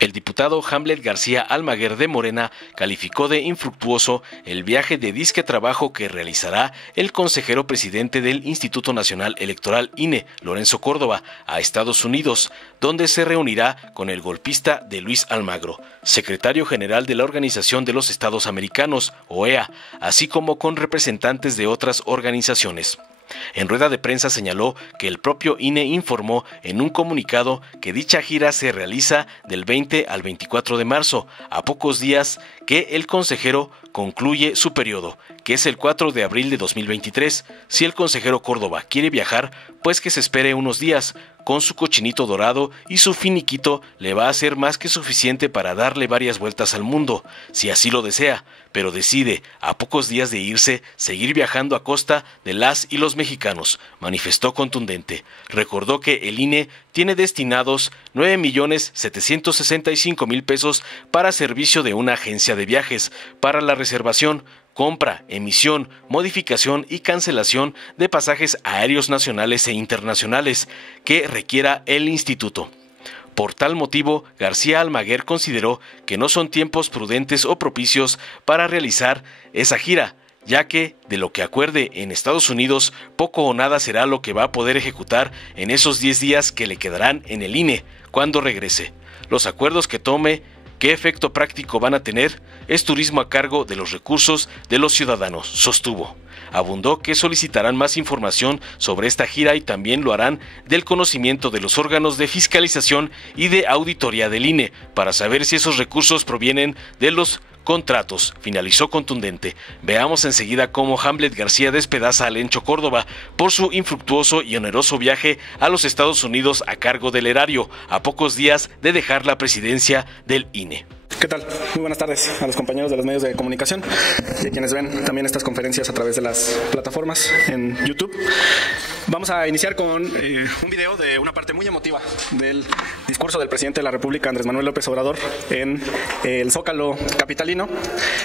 El diputado Hamlet García Almaguer de Morena calificó de infructuoso el viaje de disque trabajo que realizará el consejero presidente del Instituto Nacional Electoral INE, Lorenzo Córdoba, a Estados Unidos, donde se reunirá con el golpista de Luis Almagro, secretario general de la Organización de los Estados Americanos, OEA, así como con representantes de otras organizaciones. En rueda de prensa señaló que el propio INE informó en un comunicado que dicha gira se realiza del 20 al 24 de marzo, a pocos días que el consejero concluye su periodo, que es el 4 de abril de 2023. Si el consejero Córdoba quiere viajar, pues que se espere unos días. Con su cochinito dorado y su finiquito le va a ser más que suficiente para darle varias vueltas al mundo, si así lo desea, pero decide, a pocos días de irse, seguir viajando a costa de las y los mexicanos, manifestó contundente. Recordó que el INE tiene destinados 9.765.000 pesos para servicio de una agencia de viajes, para la reservación, compra, emisión, modificación y cancelación de pasajes aéreos nacionales e internacionales que requiera el instituto. Por tal motivo, García Almaguer consideró que no son tiempos prudentes o propicios para realizar esa gira, ya que, de lo que acuerde en Estados Unidos, poco o nada será lo que va a poder ejecutar en esos 10 días que le quedarán en el INE cuando regrese. Los acuerdos que tome, ¿qué efecto práctico van a tener? Es turismo a cargo de los recursos de los ciudadanos, sostuvo. Abundó que solicitarán más información sobre esta gira y también lo harán del conocimiento de los órganos de fiscalización y de auditoría del INE para saber si esos recursos provienen de los contratos, finalizó contundente. Veamos enseguida cómo Hamlet García despedaza a Lencho Córdoba por su infructuoso y oneroso viaje a los Estados Unidos a cargo del erario, a pocos días de dejar la presidencia del INE. ¿Qué tal? Muy buenas tardes a los compañeros de los medios de comunicación y a quienes ven también estas conferencias a través de las plataformas en YouTube. Vamos a iniciar con un video de una parte muy emotiva del discurso del presidente de la República, Andrés Manuel López Obrador, en el Zócalo capitalino.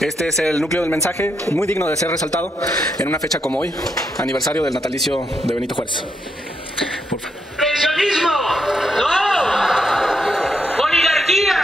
Este es el núcleo del mensaje, muy digno de ser resaltado en una fecha como hoy, aniversario del natalicio de Benito Juárez. Por favor. ¡Pensionismo! ¡No! ¡Oligarquía!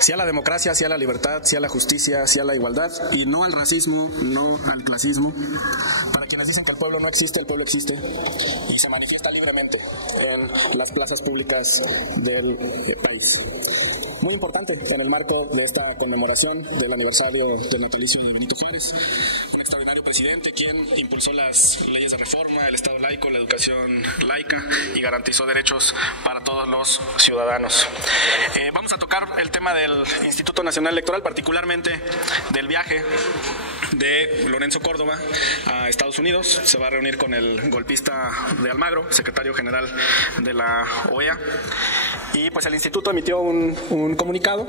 Sí a la democracia, sí a la libertad, sí a la justicia, sí a la igualdad y no al racismo, no al clasismo. Para quienes dicen que el pueblo no existe, el pueblo existe y se manifiesta libremente en las plazas públicas del país. Muy importante en el marco de esta conmemoración del aniversario del natalicio de Benito Juárez, un extraordinario presidente quien impulsó las leyes de reforma, el Estado laico, la educación laica y garantizó derechos para todos los ciudadanos. Vamos a tocar el tema del Instituto Nacional Electoral, particularmente del viaje de Lorenzo Córdoba a Estados Unidos. Se va a reunir con el golpista de Almagro, secretario general de la OEA, y pues el instituto emitió un comunicado.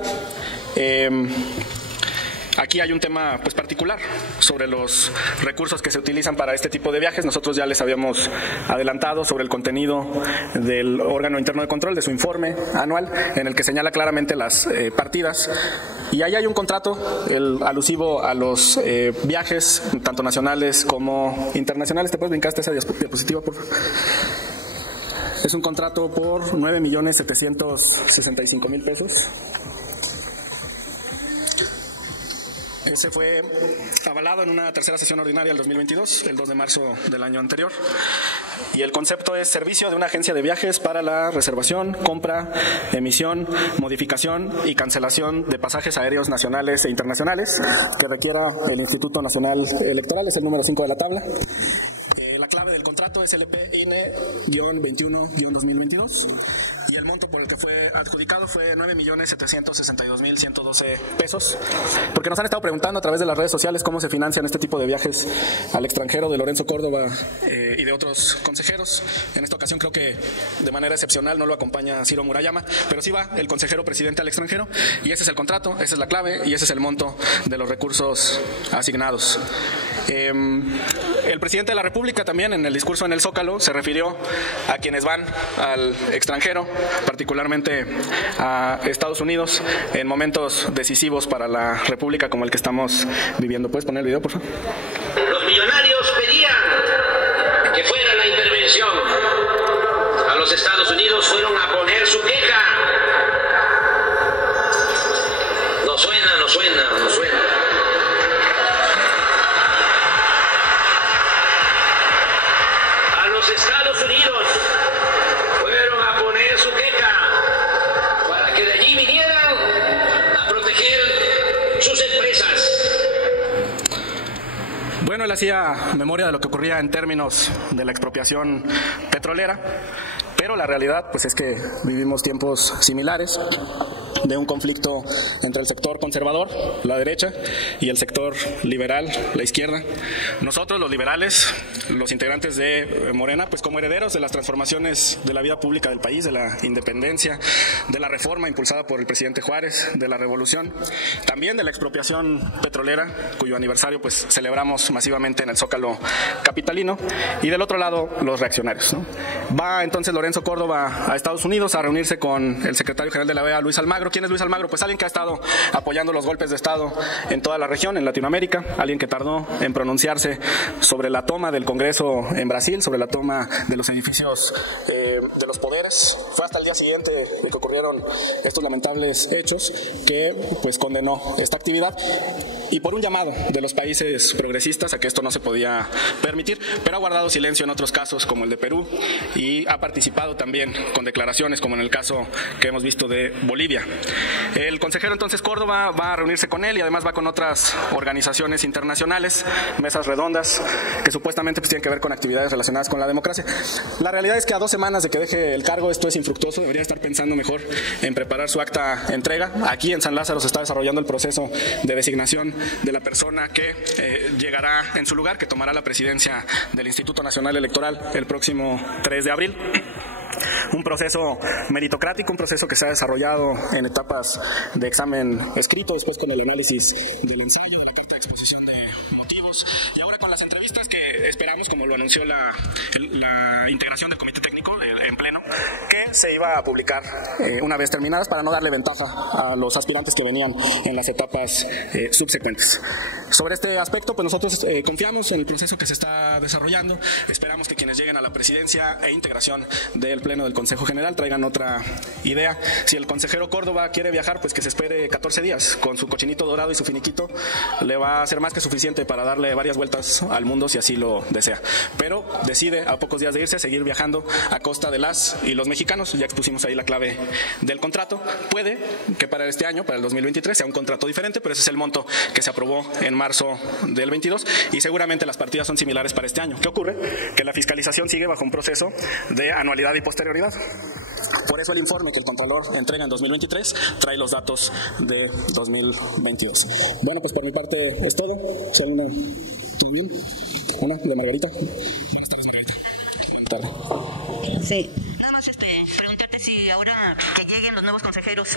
Aquí hay un tema pues particular sobre los recursos que se utilizan para este tipo de viajes. Nosotros ya les habíamos adelantado sobre el contenido del órgano interno de control, de su informe anual, en el que señala claramente las partidas. Y ahí hay un contrato alusivo a los viajes, tanto nacionales como internacionales. ¿Te puedes brincar esa diapositiva, por favor? Es un contrato por 9.765.000 pesos. Ese fue avalado en una tercera sesión ordinaria del 2022, el 2 de marzo del año anterior. Y el concepto es servicio de una agencia de viajes para la reservación, compra, emisión, modificación y cancelación de pasajes aéreos nacionales e internacionales que requiera el Instituto Nacional Electoral. Es el número 5 de la tabla. La clave del contrato contrato es LP INE-21-2022 y el monto por el que fue adjudicado fue 9.762.112 pesos. Porque nos han estado preguntando a través de las redes sociales cómo se financian este tipo de viajes al extranjero de Lorenzo Córdoba y de otros consejeros. En esta ocasión creo que de manera excepcional no lo acompaña Ciro Murayama, pero sí va el consejero presidente al extranjero y ese es el contrato, esa es la clave y ese es el monto de los recursos asignados. El presidente de la República también en el discurso en el Zócalo se refirió a quienes van al extranjero, particularmente a Estados Unidos, en momentos decisivos para la República como el que estamos viviendo. ¿Puedes poner el video, por favor? Los millonarios pedían que fuera la intervención. A los Estados Unidos fueron a poner su queja. No suena, no suena, no suena. A los Estados Unidos fueron a poner su queja para que de allí vinieran a proteger sus empresas. Bueno, él hacía memoria de lo que ocurría en términos de la expropiación petrolera, pero la realidad pues es que vivimos tiempos similares de un conflicto entre el sector conservador, la derecha, y el sector liberal, la izquierda. Nosotros, los liberales, los integrantes de Morena, pues como herederos de las transformaciones de la vida pública del país, de la independencia, de la reforma impulsada por el presidente Juárez, de la revolución, también de la expropiación petrolera, cuyo aniversario pues celebramos masivamente en el Zócalo capitalino, y del otro lado los reaccionarios, ¿no? Va entonces Lorenzo Córdoba a Estados Unidos a reunirse con el secretario general de la OEA, Luis Almagro. ¿Quién es Luis Almagro? Pues alguien que ha estado apoyando los golpes de Estado en toda la región, en Latinoamérica, alguien que tardó en pronunciarse sobre la toma del Congreso en Brasil, sobre la toma de los edificios de los poderes. Fue hasta el día siguiente de que ocurrieron estos lamentables hechos que pues condenó esta actividad y por un llamado de los países progresistas a que esto no se podía permitir, pero ha guardado silencio en otros casos como el de Perú y ha participado también con declaraciones como en el caso que hemos visto de Bolivia. El consejero entonces Córdoba va a reunirse con él y además va con otras organizaciones internacionales, mesas redondas que supuestamente pues tienen que ver con actividades relacionadas con la democracia. La realidad es que a 2 semanas de que deje el cargo esto es infructuoso, debería estar pensando mejor en preparar su acta entrega. Aquí en San Lázaro se está desarrollando el proceso de designación de la persona que llegará en su lugar, que tomará la presidencia del Instituto Nacional Electoral el próximo 3 de abril. Un proceso meritocrático, un proceso que se ha desarrollado en etapas de examen escrito, después con el análisis del ensayo, de la carta de exposición de motivos y ahora con las entrevistas que esperamos, como lo anunció la integración del comité técnico en pleno, que se iba a publicar una vez terminadas para no darle ventaja a los aspirantes que venían en las etapas subsecuentes. Sobre este aspecto, pues nosotros confiamos en el proceso que se está desarrollando. Esperamos que quienes lleguen a la presidencia e integración del Pleno del Consejo General traigan otra idea. Si el consejero Córdoba quiere viajar, pues que se espere 14 días. Con su cochinito dorado y su finiquito le va a ser más que suficiente para darle varias vueltas al mundo si así lo desea. Pero decide a pocos días de irse seguir viajando a costa de las y los mexicanos. Ya expusimos ahí la clave del contrato. Puede que para este año, para el 2023, sea un contrato diferente, pero ese es el monto que se aprobó en marzo del 22 y seguramente las partidas son similares para este año. ¿Qué ocurre? Que la fiscalización sigue bajo un proceso de anualidad y posterioridad. Por eso el informe que el Contralor entrega en 2023 trae los datos de 2022. Bueno, pues por mi parte es todo. Soy Ana de Margarita. Buenas tardes, Margarita. Buenas tardes. Sí. Nada más preguntarte si ahora que lleguen los nuevos consejeros,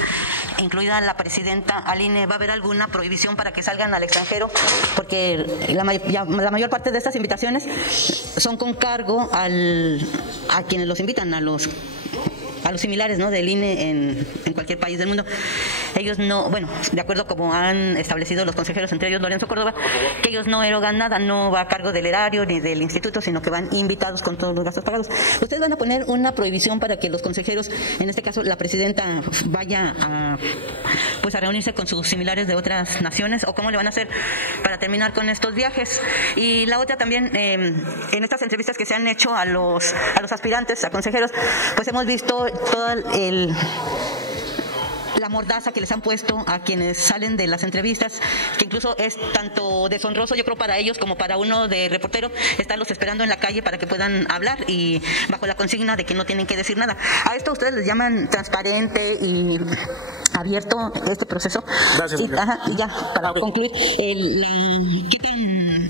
incluida la presidenta al INE, ¿va a haber alguna prohibición para que salgan al extranjero? Porque la mayor parte de estas invitaciones son con cargo a quienes los invitan, a los similares, ¿no?, del INE en cualquier país del mundo. Ellos no, bueno, de acuerdo como han establecido los consejeros, entre ellos Lorenzo Córdoba, que ellos no erogan nada, no va a cargo del erario ni del instituto, sino que van invitados con todos los gastos pagados. ¿Ustedes van a poner una prohibición para que los consejeros, en este caso la presidenta, vaya a reunirse con sus similares de otras naciones? ¿O cómo le van a hacer para terminar con estos viajes? Y la otra también, en estas entrevistas que se han hecho a los aspirantes, a consejeros, pues hemos visto toda la la mordaza que les han puesto a quienes salen de las entrevistas, que incluso es tanto deshonroso, yo creo, para ellos como para uno de reportero, estarlos esperando en la calle para que puedan hablar y bajo la consigna de que no tienen que decir nada. A esto ustedes les llaman transparente y abierto este proceso. Gracias. Y ya, para concluir,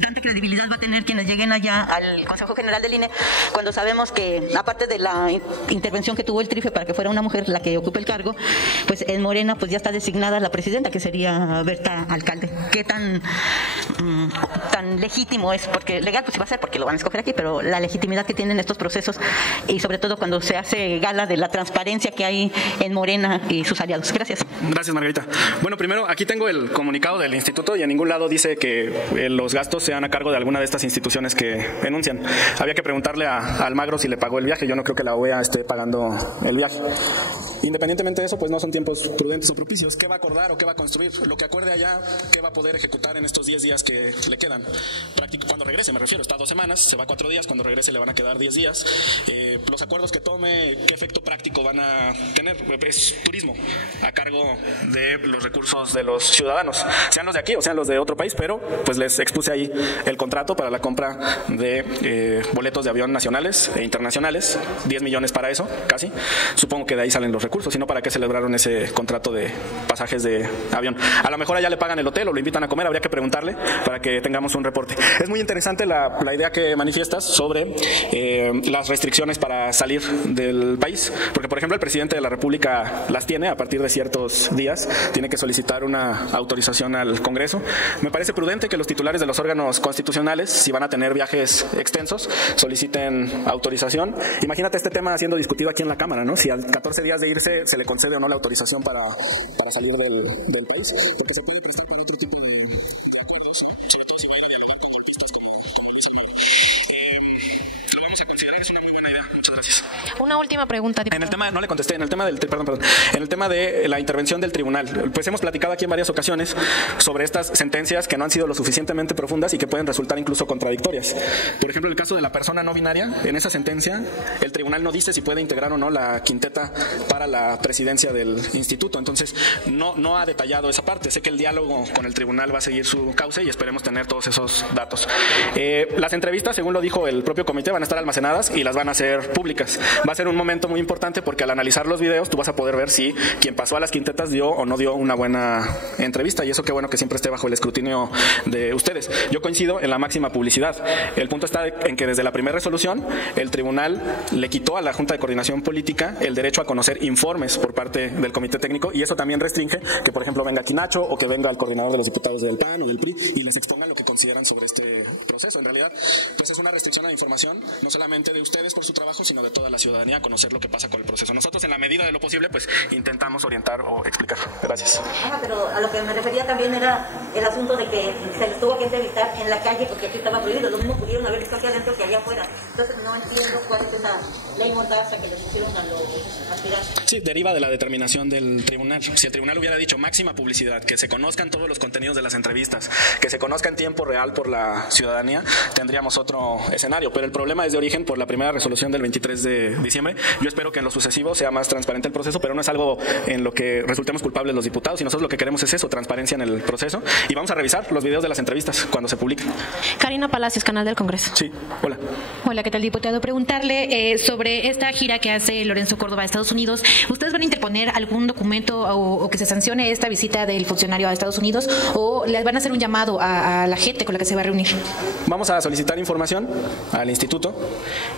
tanta credibilidad va a tener quienes lleguen allá al Consejo General del INE cuando sabemos que, aparte de la intervención que tuvo el Trife para que fuera una mujer la que ocupe el cargo, pues en Morena pues ya está designada la presidenta, que sería Berta Alcalde. ¿Qué tan legítimo es? Porque legal pues sí va a ser, porque lo van a escoger aquí, pero la legitimidad que tienen estos procesos, y sobre todo cuando se hace gala de la transparencia que hay en Morena y sus aliados. Gracias. Gracias, Margarita. Bueno, primero, aquí tengo el comunicado del instituto y en ningún lado dice que los gastos sean a cargo de alguna de estas instituciones que enuncian. Había que preguntarle a Almagro si le pagó el viaje. Yo no creo que la OEA esté pagando el viaje. Independientemente de eso, pues no son tiempos prudentes o propicios. ¿Qué va a acordar o qué va a construir? Lo que acuerde allá, ¿qué va a poder ejecutar en estos 10 días que le quedan? Cuando regrese, me refiero, está 2 semanas, se va 4 días, cuando regrese le van a quedar 10 días. Los acuerdos que tome, ¿qué efecto práctico van a tener? Es turismo a cargo de los recursos de los ciudadanos, sean los de aquí o sean los de otro país, pero pues les expuse ahí el contrato para la compra de boletos de avión nacionales e internacionales, 10 millones para eso, casi. Supongo que de ahí salen los recursos, si no, ¿para qué celebraron ese contrato de pasajes de avión? A lo mejor allá le pagan el hotel o lo invitan a comer, habría que preguntarle para que tengamos un reporte. Es muy interesante la idea que manifiestas sobre las restricciones para salir del país, porque por ejemplo el presidente de la República las tiene a partir de ciertos días, tiene que solicitar una autorización al Congreso. Me parece prudente que los titulares de los órganos constitucionales, si van a tener viajes extensos, soliciten autorización. Imagínate este tema siendo discutido aquí en la Cámara, ¿no? Si a 14 días de irse se le concede o no la autorización para salir del país, porque se puede prestar con otro tipo de lo vamos a considerar, es una muy buena idea. Muchas gracias. Una última pregunta, diputado. En el tema, no le contesté, en el tema en el tema de la intervención del tribunal, pues hemos platicado aquí en varias ocasiones sobre estas sentencias que no han sido lo suficientemente profundas y que pueden resultar incluso contradictorias. Por ejemplo, el caso de la persona no binaria, en esa sentencia el tribunal no dice si puede integrar o no la quinteta para la presidencia del instituto, entonces no ha detallado esa parte. Sé que el diálogo con el tribunal va a seguir su cauce y esperemos tener todos esos datos. Las entrevistas, según lo dijo el propio comité, van a estar almacenadas y las van a hacer públicas. Va a ser un momento muy importante porque al analizar los videos tú vas a poder ver si quien pasó a las quintetas dio o no dio una buena entrevista, y eso qué bueno que siempre esté bajo el escrutinio de ustedes. Yo coincido en la máxima publicidad. El punto está en que desde la primera resolución el tribunal le quitó a la Junta de Coordinación Política el derecho a conocer informes por parte del Comité Técnico, y eso también restringe que, por ejemplo, venga aquí Nacho o que venga el coordinador de los diputados del PAN o del PRI y les exponga lo que consideran sobre este proceso. En realidad, pues es una restricción a la información, no solamente de ustedes por su trabajo, sino de toda la ciudadanía, a conocer lo que pasa con el proceso. Nosotros, en la medida de lo posible, pues intentamos orientar o explicar. Gracias. Pero a lo que me refería también era el asunto de que se les tuvo que entrevistar en la calle porque aquí estaba prohibido. Lo mismo pudieron haber visto aquí adentro que allá afuera. Entonces no entiendo cuál es esa ley mordaza que le pusieron a los aspirantes. Sí, deriva de la determinación del tribunal. Si el tribunal hubiera dicho máxima publicidad, que se conozcan todos los contenidos de las entrevistas, que se conozca en tiempo real por la ciudadanía, tendríamos otro escenario. Pero el problema es de origen por la primera resolución del 23 de diciembre. Yo espero que en lo sucesivo sea más transparente el proceso, pero no es algo en lo que resultemos culpables los diputados, y nosotros lo que queremos es eso, transparencia en el proceso, y vamos a revisar los videos de las entrevistas cuando se publiquen. Karina Palacios, Canal del Congreso. Sí, hola. Hola, ¿qué tal, diputado? Preguntarle sobre esta gira que hace Lorenzo Córdoba a Estados Unidos. ¿Ustedes van a interponer algún documento o que se sancione esta visita del funcionario a Estados Unidos, o les van a hacer un llamado a la gente con la que se va a reunir? Vamos a solicitar información al instituto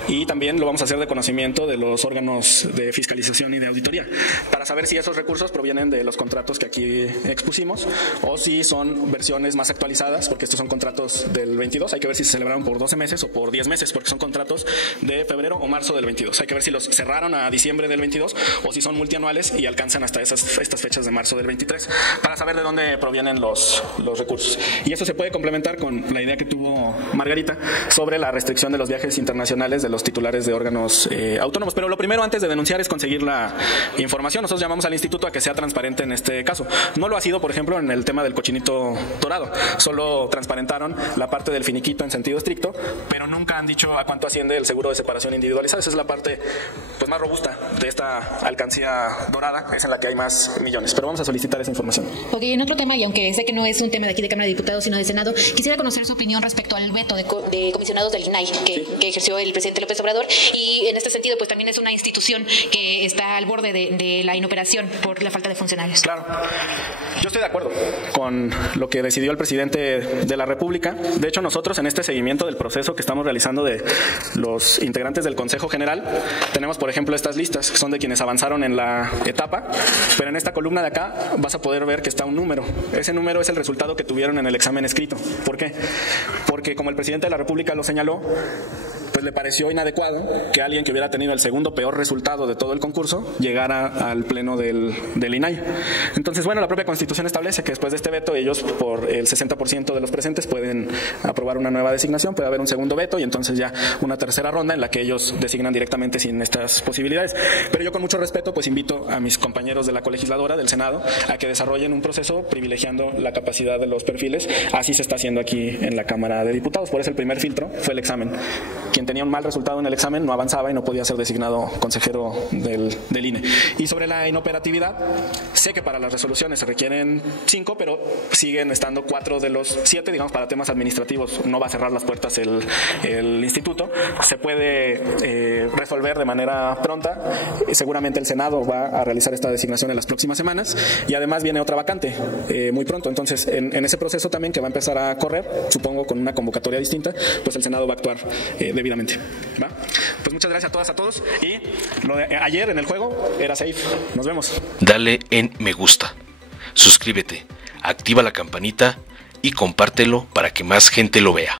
y también lo vamos a hacer de conocimiento de los órganos de fiscalización y de auditoría para saber si esos recursos provienen de los contratos que aquí expusimos o si son versiones más actualizadas, porque estos son contratos del 22. Hay que ver si se celebraron por 12 meses o por 10 meses, porque son contratos de febrero o marzo del 22. Hay que ver si los cerraron a diciembre del 22 o si son multianuales y alcanzan hasta estas fechas de marzo del 23, para saber de dónde provienen los recursos. Y eso se puede complementar con la idea que tuvo Margarita sobre la restricción de los viajes internacionales de los titulares de órganos autónomos. autónomos. Pero lo primero antes de denunciar es conseguir la información. Nosotros llamamos al instituto a que sea transparente en este caso. No lo ha sido, por ejemplo, en el tema del cochinito dorado. Solo transparentaron la parte del finiquito en sentido estricto, pero nunca han dicho a cuánto asciende el seguro de separación individualizado. Esa es la parte pues más robusta de esta alcancía dorada, es en la que hay más millones. Pero vamos a solicitar esa información. Ok, en otro tema, y aunque sé que no es un tema de aquí de Cámara de Diputados, sino de Senado, quisiera conocer su opinión respecto al veto de comisionados del INAI que ejerció el presidente López Obrador, y en este sentido pues también es una institución que está al borde de la inoperación por la falta de funcionarios. Claro, yo estoy de acuerdo con lo que decidió el presidente de la República. De hecho, nosotros en este seguimiento del proceso que estamos realizando de los integrantes del Consejo General, tenemos por ejemplo estas listas que son de quienes avanzaron en la etapa, pero en esta columna de acá vas a poder ver que está un número. Ese número es el resultado que tuvieron en el examen escrito. ¿Por qué? Porque como el presidente de la República lo señaló, pues le pareció inadecuado que alguien que hubiera tenido el segundo peor resultado de todo el concurso llegara al pleno del INAI. Entonces, bueno, la propia Constitución establece que después de este veto ellos, por el 60% de los presentes, pueden aprobar una nueva designación, puede haber un segundo veto y entonces ya una tercera ronda en la que ellos designan directamente sin estas posibilidades. Pero yo con mucho respeto pues invito a mis compañeros de la colegisladora del Senado a que desarrollen un proceso privilegiando la capacidad de los perfiles. Así se está haciendo aquí en la Cámara de Diputados. Por eso el primer filtro fue el examen. Quien tenía un mal resultado en el examen no avanzaba y no podía ser designado consejero del INE. Y sobre la inoperatividad, sé que para las resoluciones se requieren 5, pero siguen estando 4 de los 7, digamos, para temas administrativos. No va a cerrar las puertas el instituto. Se puede resolver de manera pronta. Seguramente el Senado va a realizar esta designación en las próximas semanas y además viene otra vacante muy pronto. Entonces, en ese proceso también que va a empezar a correr, supongo con una convocatoria distinta, pues el Senado va a actuar debidamente. ¿Va? Pues muchas gracias a todas, a todos. Y lo de ayer en el juego era safe. Nos vemos. Dale en me gusta, suscríbete, activa la campanita y compártelo para que más gente lo vea.